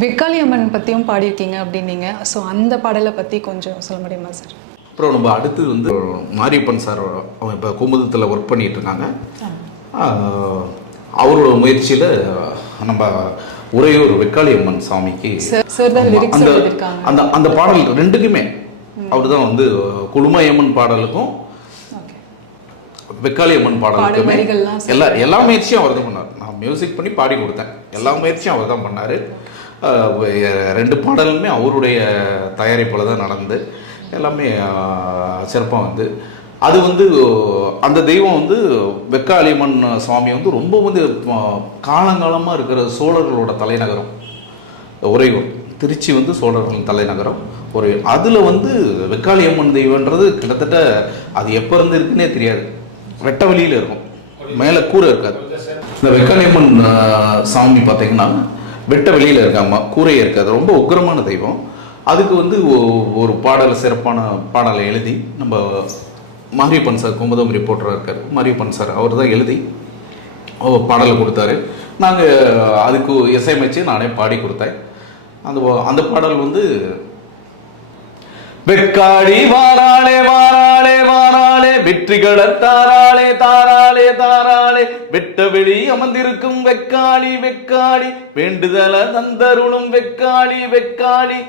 வெக்காளி அம்மன் பற்றியும் பாடியிருக்கீங்க அப்படின்னீங்க. ஸோ அந்த பாடலை பற்றி கொஞ்சம் சொல்ல முடியுமா சார்? அப்புறம் நம்ம அடுத்தது வந்து மாரியப்பன் சார், அவங்க இப்போ குமுதத்தில் ஒர்க் பண்ணிகிட்டு இருக்காங்க. அவரோட முயற்சியில் நம்ம உறையூர் வெக்காளி அம்மன் சாமிக்கு அந்த அந்த பாடல் ரெண்டுக்குமே அவர் தான் வந்து குழுமையம்மன் பாடலுக்கும் வெக்காளி அம்மன் பாடலுக்குமே எல்லா முயற்சியும் அவர் தான் பண்ணார். நான் மியூசிக் பண்ணி பாடி கொடுத்தேன். எல்லா முயற்சியும் அவர் தான் பண்ணார். ரெண்டு பாடலுமே அவருடைய தயாரிப்பில் தான் நடந்து எல்லாமே சிறப்பாக வந்து அது வந்து அந்த தெய்வம் வந்து வெக்காளியம்மன் சுவாமி வந்து ரொம்ப வந்து காலங்காலமாக இருக்கிற சோழர்களோட தலைநகரம் உறையூர். திருச்சி வந்து சோழர்களின் தலைநகரம் உறையூர். அதில் வந்து வெக்காளியம்மன் தெய்வன்றது கிட்டத்தட்ட அது எப்போ இருந்து இருக்குன்னே தெரியாது. வெட்ட வெளியில் இருக்கும், மேலே கூரை இருக்காது. இந்த வெக்காளியம்மன் சாமி பார்த்தீங்கன்னா வெட்ட வெளியில் இருக்காம கூரையே இருக்காது. ரொம்ப உக்கிரமான தெய்வம். அதுக்கு வந்து ஒரு பாடலை சிறப்பான பாடலை எழுதி நம்ம மாரியப்பன் சார், குமுதம் ரிப்போர்ட்டராக இருக்கார் மாரியப்பன் சார், அவர் தான் எழுதி பாடலை கொடுத்தாரு. நாங்கள் அதுக்கு இசையமைச்சு நானே பாடி கொடுத்தேன். அந்த பாடல் வந்து வெக்காளி வாராளே வாராளே வாராளே வெற்றிகளை தாராளே தாராளே தாராளே வெட்ட வெளி அமர்ந்திருக்கும் வெக்காளி வெக்காளி வேண்டுதல தந்தருளும் வெக்காளி வெக்காளி